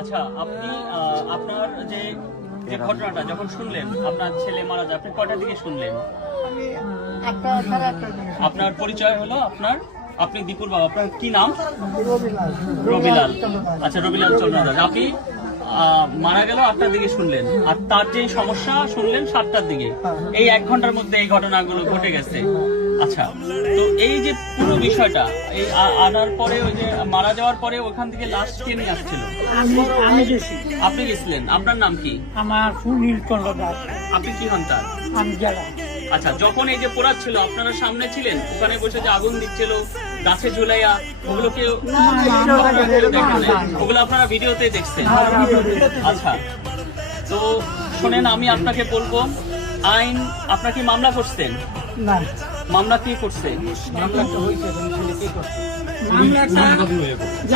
আচ্ছা, আপনি আপনার যে যে ঘটনাটা যখন শুনলেন আপনার ছেলে মারা যায়, আপনি কয়টার দিকে শুনলেন? আমি একটা সাড়ে আটটার দিকে শুনছি। আপনার পরিচয় হলো আপনি দীপুর বাবা, আপনার কি নাম? রবিলাল। রবিলাল। চন্দ্র দাস। আচ্ছা, রবিলাল চন্দ্র দাস। আপনি মারা গেল 8টার দিকে শুনলেন, আর তার যে সমস্যা শুনলেন 7টার দিকে। এই 1 ঘন্টার মধ্যে এই ঘটনাগুলো ঘটে গেছে। আচ্ছা, তো এই যে পুরো বিষয়টা এই আনার পরে, ওই যে মারা যাওয়ার পরে ওখান থেকে লাস্ট কে নিয়ে আসছিল? আমি গেছি। আপনি গেছিলেন। আপনার নাম কি? আমার সুনীল চন্দ্র দাস। আপনি কি হন তার? আমি গেলাম। আচ্ছা, যখন এই যে পোড়াচ্ছিল আপনারা সামনে ছিলেন, ওখানে বসে যে আগুন দিচ্ছিল গাছে ঝুলাইয়া, ওগুলোকে দেখেন নাই? ওগুলো আপনারা ভিডিওতে দেখছেন? আচ্ছা, তো শোনেন, আমি আপনাকে বলবো, আইন আপনার কি মামলা করছেন? না, মামলা কি করছে?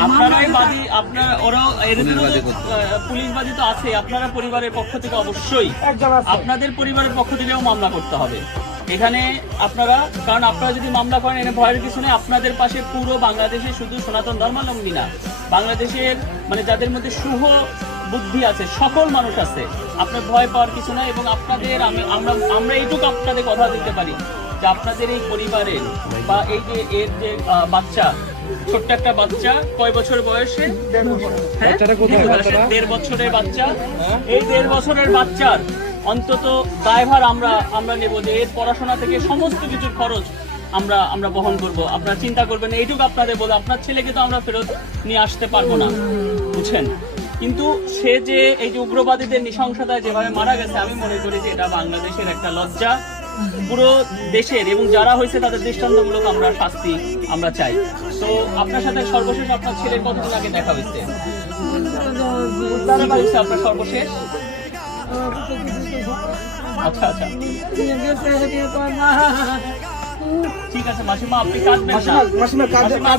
আপনারাই বাদী, ওরাও এর বিরুদ্ধে পুলিশ বাদী তো আছে। আপনারা পরিবারের পক্ষ থেকে অবশ্যই আপনাদের পরিবারের পক্ষ থেকেও মামলা করতে হবে এখানে আপনারা, কারণ আপনারা যদি মামলা করেন এখানে ভয়ের কিছু নেই। আপনাদের পাশে পুরো বাংলাদেশে শুধু সনাতন ধর্মাবলম্বী না, বাংলাদেশের মানে যাদের মধ্যে শুভ বুদ্ধি আছে সকল মানুষ আছে। আপনার ভয় পাওয়ার কিছু নাই। এবং আপনাদের আমরা এইটুকু আপনাদের কথা দিতে পারি যে আপনাদের এই পরিবারের বা এই যে এর যে বাচ্চা, ছোট্ট একটা বাচ্চা, কয় বছর বয়সে? 1.5 বছরের বাচ্চা। এই 1.5 বছরের বাচ্চার অন্তত দায়ভার আমরা নেব, যে এর পড়াশোনা থেকে সমস্ত কিছুর খরচ আমরা বহন করব। আপনারা চিন্তা করবেন, এইটুকু আপনাদের বলে। আপনার ছেলেকে তো আমরা ফেরত নিয়ে আসতে পারবো না, বুঝছেন? কিন্তু সে যে এই যে উগ্রবাদীদের নৃশংসতায় যেভাবে মারা গেছে, আমি মনে করি যে এটা বাংলাদেশের একটা লজ্জা পুরো দেশের, এবং যারা হয়েছে তাদের দৃষ্টান্তমূলক আমরা শাস্তি আমরা চাই। তো আপনার সাথে সর্বশেষ আপনার ছেলের কতদিন আগে দেখা হয়েছে? কি বলছে আপনার সর্বশেষ? আচ্ছা আচ্ছা, ঠিক আছে মাসিমা, আপনি কাঁদবেন না।